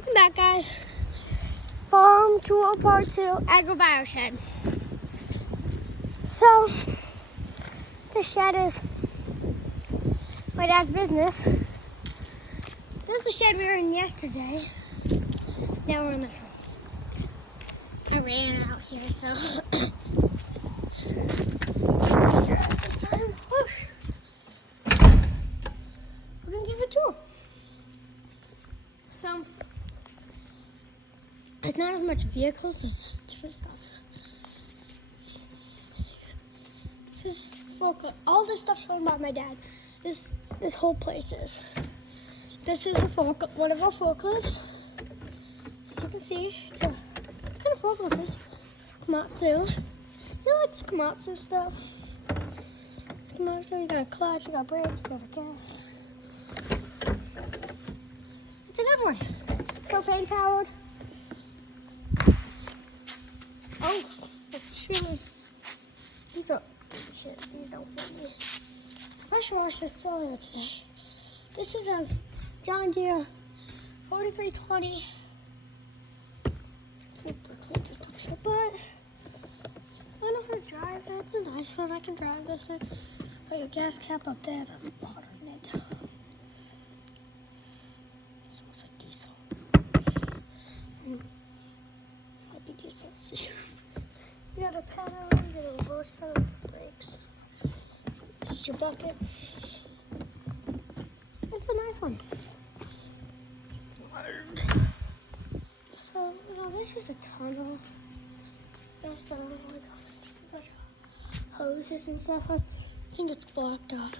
Welcome back, guys. Farm tour part 2, Agribio shed. So, this shed is my dad's business. This is the shed we were in yesterday. Now we're in this one. I ran out here, so. This time, whoosh. We're gonna give it a tour. So, it's not as much vehicles, there's different stuff. This is forklift. All this stuff's owned by my dad. This whole place is. This is one of our forklifts. As you can see, it's a what kind of forklift is Komatsu. He likes Komatsu stuff. Komatsu, you got a clutch, you got brakes, you got a gas. It's a good one. Propane powered. Oh, this shoes. These are shit. These don't fit me. I pressure washed this soil today. This is a John Deere 4320. Take this up here, but I know how to drive it. It's a nice one. I can drive this in. But your gas cap up there, that's watering it. It smells like diesel. Might be diesel. You got a pedal, you got a reverse pedal, brakes. This is your bucket. It's a nice one. So, this is a tunnel. There's hoses and stuff. I think it's blocked off.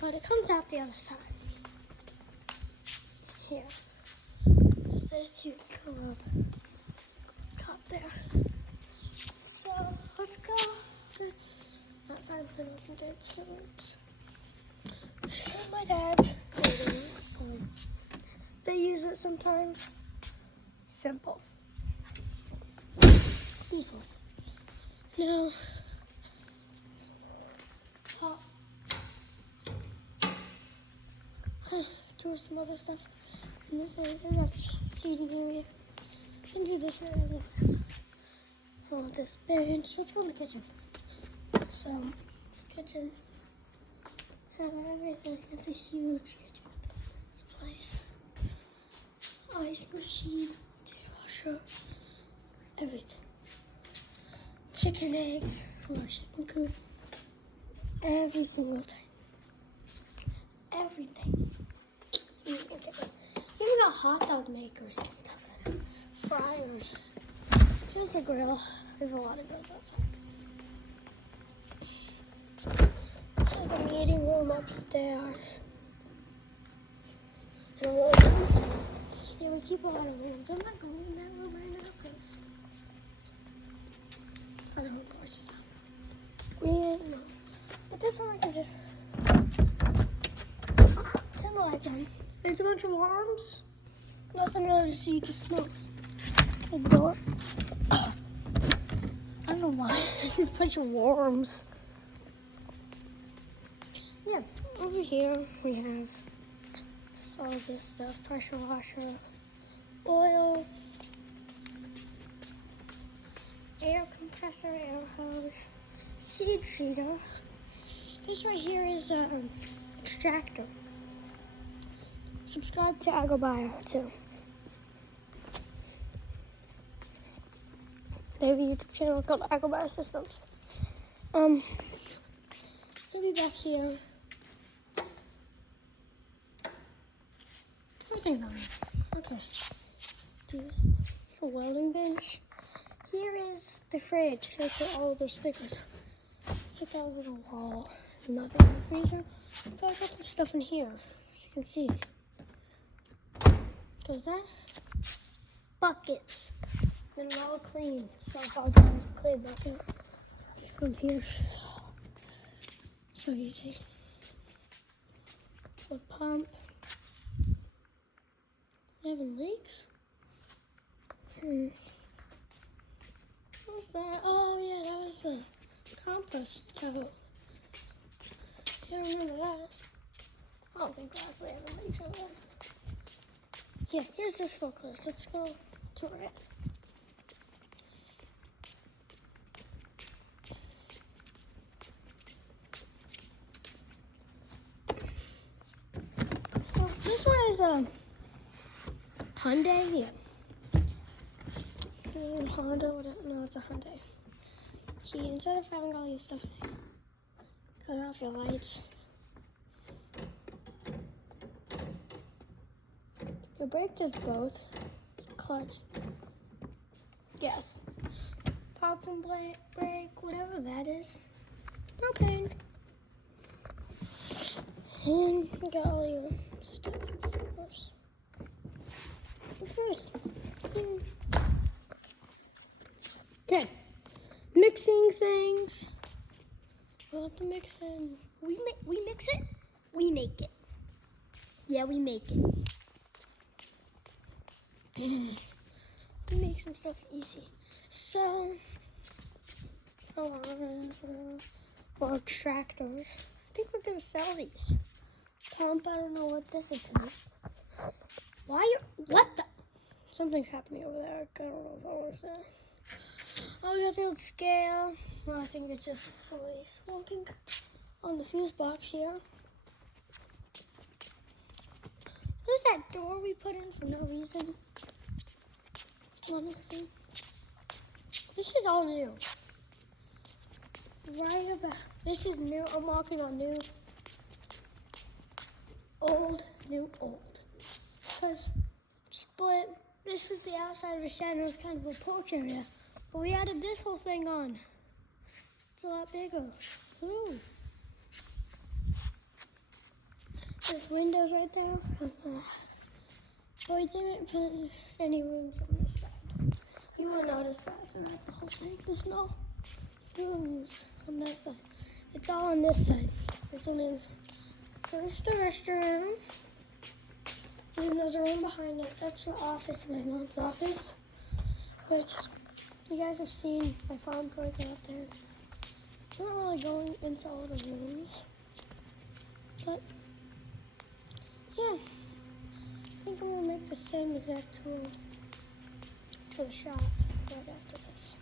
But it comes out the other side. Here. There's this, you can go up top there. So, let's go outside for the open gate. So, this is my dad's building, so they use it sometimes. Simple. Diesel. Now, pop. Do some other stuff in this area. That's seating area. Into this area. Oh, this bench. Let's go in the kitchen. So, this kitchen has everything. It's a huge kitchen. This place. Ice machine, dishwasher, everything. Chicken eggs from our chicken coop. Every single thing. Everything. Even got hot dog makers and stuff in it. Fryers. Here's a grill. We have a lot of grills outside. This is the meeting room upstairs. And a room. Yeah, we keep a lot of rooms. I'm not going in that room right now because I don't know what she's on. But this one I can just turn the lights on. There's a bunch of worms. Nothing really to see, just smells. The door. I don't know why. There's a bunch of worms. Yeah, over here we have all this stuff. Pressure washer, oil, air compressor, air hose, seed treater. This right here is an extractor. Subscribe to Agribio too. They have a YouTube channel called Agribio Systems. I'll be back here. Everything's on. Okay. This is a welding bench. Here is the fridge. So I put all their stickers. Stick those on the wall. Nothing in the freezer. But I got some stuff in here, as you can see. Goes that? Buckets. And they're all clean. So I'll do a clay bucket. Just come here. So easy. A pump. Having leaks? What was that? Oh yeah, that was a compost tote. Yeah, I remember that. I don't think we're actually having leaks over there. Yeah, here's this forklift. Let's go tour it. So this one is a Hyundai. Yeah. Honda. No, it's a Hyundai. See, instead of having all your stuff, cut off your lights. Your brake does both. Clutch. Yes. Pop and brake, whatever that is. Propane. And you got all your stuff, of course. Of course. Okay. Mixing things. We'll have to mix in. We mix it. We make it. Yeah, we make it. We make some stuff easy. So, or tractors. I think we're gonna sell these. Pump. I don't know what this is gonna be. What the? Something's happening over there. I don't know if I want to say. Oh, we got the old scale. Well, I think it's just somebody smoking on the fuse box here. There's that door we put in for no reason. Honestly. This is all new. Right about. This is new. I'm walking on new. Old, new, old. Because split. This was the outside of the shed and it was kind of a porch area. But we added this whole thing on. It's a lot bigger. Ooh. There's windows right there. But we didn't put any rooms on this side. You will notice that throughout the whole thing. There's no rooms on that side. It's all on this side. So this is the restroom. And then there's a room behind it. That's the office, my mom's office. Which you guys have seen my farm toys are up there. I'm not really going into all the rooms. But yeah. I think I'm gonna make the same exact tool for the shop right after this.